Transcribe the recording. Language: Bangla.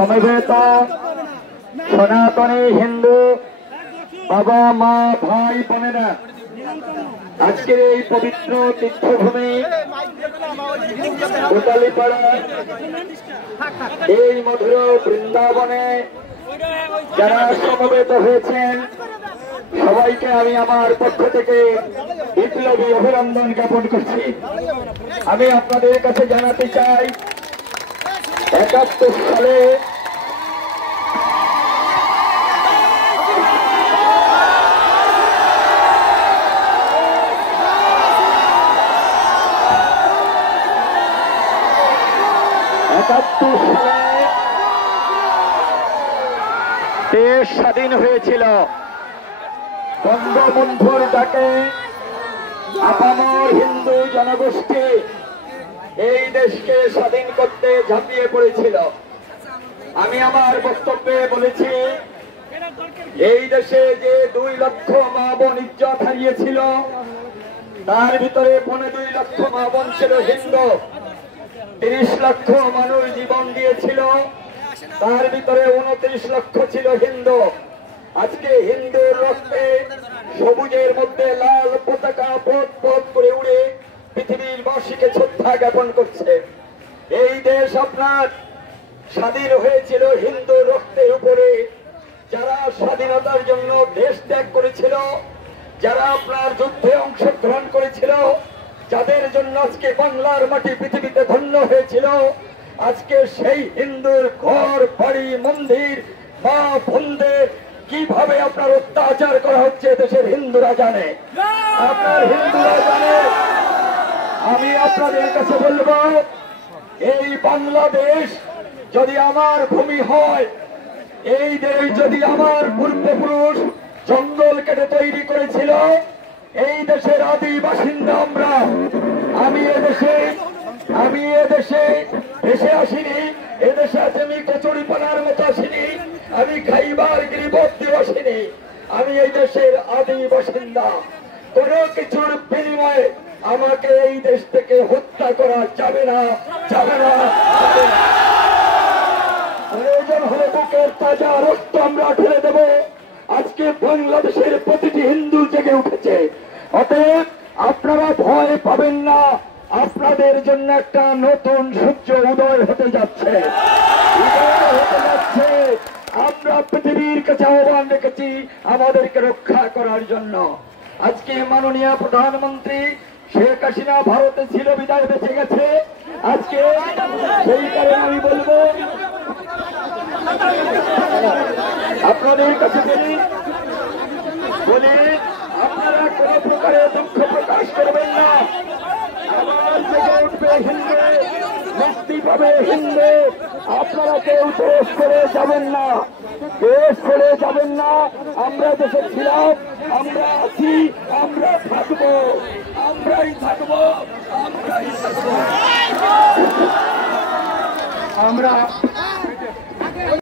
সমবেত সনাতনী হিন্দু বাবা মা ভাই বোনেরা, আজকের এই পবিত্র তীর্থভূমি কোটালীপাড়া এই মধুর বৃন্দাবনে যারা সমবেত হয়েছেন সবাইকে আমি আমার পক্ষ থেকে বিপ্লবী অভিনন্দন জ্ঞাপন করছি। আমি আপনাদের কাছে জানাতে চাই, ৭১ সালে দেশ স্বাধীন হয়েছিল। বঙ্গবন্ধুর ডাকে আপামর হিন্দু জনগোষ্ঠী এই দেশকে স্বাধীন করতে ঝাঁপিয়ে পড়েছিল। আমি আমার বক্তব্যে বলেছি, এই দেশে যে 2 লক্ষ মা বোন ইজ্জত হারিয়েছিল, তার ভিতরে 2.5 লক্ষ মা বোন ছিল হিন্দু। 30 লক্ষ মানুষ জীবন দিয়েছিল, তার ভিতরে 29 লক্ষ ছিল হিন্দু। আজকে হিন্দুর রক্তে সবুজের মধ্যে লাল পতাকা পথ পথ করে উড়ে পৃথিবীর বাসীকে শ্রদ্ধা জ্ঞাপন করছে। এই দেশ আপনার স্বাধীন হয়েছিল হিন্দু রক্তের উপরে। যারা স্বাধীনতার জন্য দেশ ত্যাগ করেছিল, যারা আপনার যুদ্ধে অংশগ্রহণ করেছিল, যাদের জন্য আজকে বাংলার মাটি পৃথিবীতে ধন্য হয়েছিল, আজকে সেই হিন্দুর ঘর বাড়ি মন্দির মা বোনদের কিভাবে আপনার অত্যাচার করা হচ্ছে দেশের হিন্দুরা জানে, আপনার হিন্দুরা জানে। আমি আপনাদের কাছে বলবো, এই বাংলাদেশ যদি আমার ভূমি হয়, এই দেশ যদি আমার পূর্বপুরুষ জঙ্গল কেটে তৈরি করেছিল, এই দেশের আদি বাসিন্দা আমরা। আমি এদেশে এসে আসিনি, এদেশে আমি কচুরি পানার মতো আসিনি, আমি খাইবার গিরিবর্তী আসিনি। আমি এই দেশের আদি বাসিন্দা। কোন কিছুর বিনিময়ে আমাকে এই দেশ থেকে হত্যা করা যাবে না, যাবে না। প্রয়োজন হলে বুকের তাজা রক্ত আমরা ঢেলে দেব। আজকে বাংলাদেশের প্রতিটি হিন্দু জেগে উঠেছে। অতএব আপনারা ভয় পাবেন না, আপনাদের জন্য একটা নতুন সূর্য উদয় হতে যাচ্ছে। আমরা পৃথিবীর কাছে আহ্বান রেখেছি আমাদেরকে রক্ষা করার জন্য। আজকে মাননীয় প্রধানমন্ত্রী শেখ হাসিনা ভারতে ছিল বিদায় বেঁচে গেছে। আজকে সেই কারণে আমি বলবো, আপনাদের কাছে বলি আপনারা কোন প্রকারে দুঃখ প্রকাশ করবেন না। আবার জেগে উঠবে হিন্দু, মুক্তি পাবে হিন্দু। আপনারা কেউ দেশ ছেড়ে যাবেন না, দেশ ছেড়ে যাবেন না। আমরা দেশে ছিলাম, আমরা আছি, আমরা থাকবো, আমরাই থাকবো, আমরাই থাকবো। আমরা